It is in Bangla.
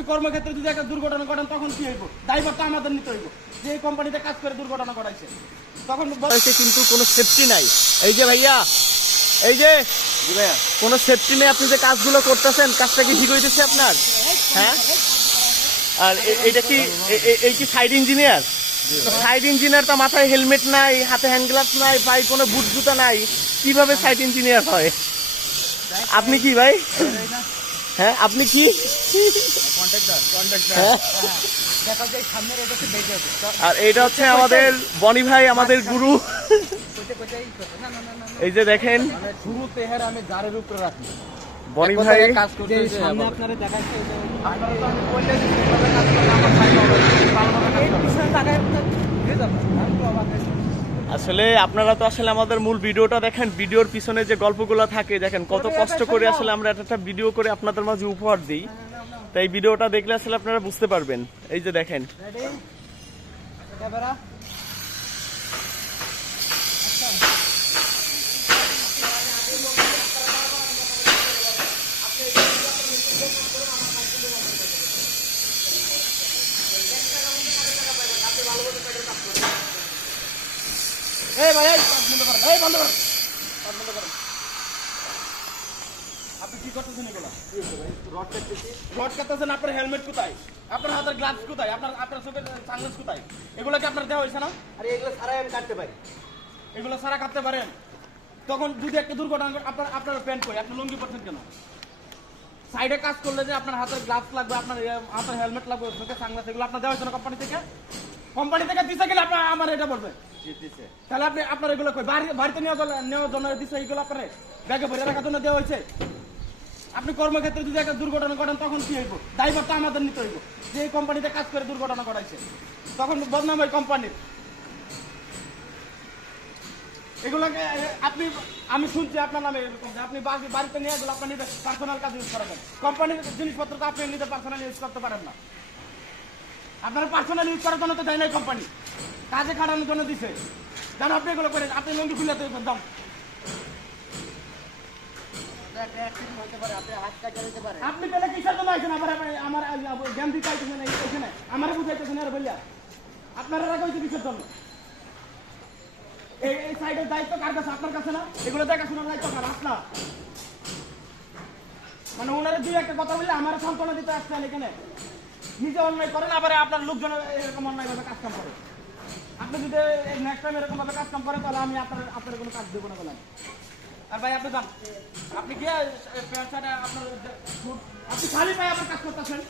আপনি কর্মক্ষেত্রে যদি একটা দুর্ঘটনা ঘটান তখন কি হইব? দায়ভারটা আমাদের নিতে হইব, যে এই কোম্পানিতে কাজ করে দুর্ঘটনা ঘটাইছে। তখন কিন্তু কোনো সেফটি নাই। এই যে ভাইয়া, এই যে কোনো সেফটি নেই, আপনি যে কাজগুলো করতেছেন কাজটা কি ঠিক হইতেছে আপনার? হ্যাঁ, আর এইটা কি এই কি সাইড ইঞ্জিনিয়ার? সাইড ইঞ্জিনিয়ার তো মাথায় হেলমেট নাই, হাতে হ্যান্ড গ্লাভস নাই, পায়ে কোনো বুট জুতা নাই, কিভাবে সাইড ইঞ্জিনিয়ার হয়? আপনি কি ভাই? হ্যাঁ, আপনি কি? আর এইটা হচ্ছে আমাদের বনি ভাই, আমাদের গুরু। এই যে দেখেন, শুরুতে হের আমি গাড়ির উপরে রাখি বনি ভাই কাজ করতে সামনে আপনারা দেখাইছে, আপনারা তো আমি বললে এইভাবে কাজ করলে আমার ভাই হবে ভালোভাবে কাজ করবে। পিছনে টাকা দিয়ে যাবে আমি তো অবাক হয়েছি। আসলে আপনারা তো আসলে আমাদের মূল ভিডিওটা দেখেন, ভিডিওর পিছনে যে গল্পগুলো থাকে দেখেন, কত কষ্ট করে আসলে আমরা একটা ভিডিও করে আপনাদের মাঝে উপহার দিই। তাই ভিডিওটা দেখলে আসলে আপনারা বুঝতে পারবেন। এই যে দেখেন, রেডি ক্যামেরা এই ভাই, এই বন্ধ করেন, এই বন্ধ করেন, বন্ধ করেন। আপনি কি করতেছেন এগুলা? রড কাটতেছি। রড কাটতেছেন, আপনার হেলমেট কোথায়? আপনার হাতের গ্লাভস কোথায়? আপনার চোখের সানগ্লাস কোথায়? এগুলো কি আপনার দেওয়া হয়েছে না? আরে এগুলো ছাড়াই আমি কাটতে পারি। এগুলো সারা কাটতে পারেন? তখন যদি একটা দুর্ঘটনা আপনার প্যান্ট কই, আপনি লুঙ্গি পরছেন কেন? সাইডে কাজ করলে যে আপনার হাতের গ্লাভস লাগবে, আপনার হাতের হেলমেট লাগবে, চোখের সানগ্লাস, এগুলো আপনার দেওয়া হয়েছে না কোম্পানি থেকে? কোম্পানি থেকে দিছে গেলে আপনার আমার এটা বলবে তাহলে আপনার এগুলো কই? বাড়িতে নেওয়ার জন্য দিছে এগুলো আপনার ব্যাগে ভরে রাখার জন্য দেওয়া হয়েছে? আপনি কর্মক্ষেত্রে যদি একটা দুর্ঘটনা ঘটান তখন কি হইব? দায়ভারটা আমাদের নিতে হইব, যে এই কোম্পানিতে কাজ করে দুর্ঘটনা ঘটাইছে। তখন বদনাম হয় কোম্পানির। এগুলোকে আমি শুনছি আপনার নামে এরকম যে আপনি বাড়িতে নিয়ে গেলে আপনার নিজের পার্সোনাল কাজ ইউজ করা যায়। কোম্পানির জিনিসপত্র তো আপনি নিজের পার্সোনাল ইউজ করতে পারেন না। আপনার পার্সোনাল ইউজ করার জন্য তো দেয় নাই কোম্পানি, কাজে খাটানোর জন্য দিছে। যেন আপনি এগুলো করেন, আপনি লঙ্গি খুলে তো দাম আপনি পেলে কিসের জন্য আইছেন? আমার জ্ঞান দিতে আইতেছেন এখানে, আমারে বুঝাইতেছেন আর বললা আপনারা রাখা হয়েছে কিসের জন্য? এই সাইডের দায়িত্ব কার কাছে? আপনার কাছে না? এগুলো দেখাশোনার দায়িত্ব কার? আপনার। মানে ওনারা দুই একটা কথা বললে আমার সান্ত্বনা দিতে আসছেন এখানে, নিজে অন্যায় করেন, আবার আপনার লোকজন এরকম অন্যায়ভাবে কাজ কাম করে। আপনি যদি নেক্সট টাইম এরকম ভাবে কাজ কাম করেন তাহলে আমি আপনার কোনো কাজ দেবো না বলেন। আর ভাই আপনি যান, আপনি গিয়ে প্যান্ট শার্টে আপনার আপনি খালি পায়ে আপনার কাজ করতেছেন।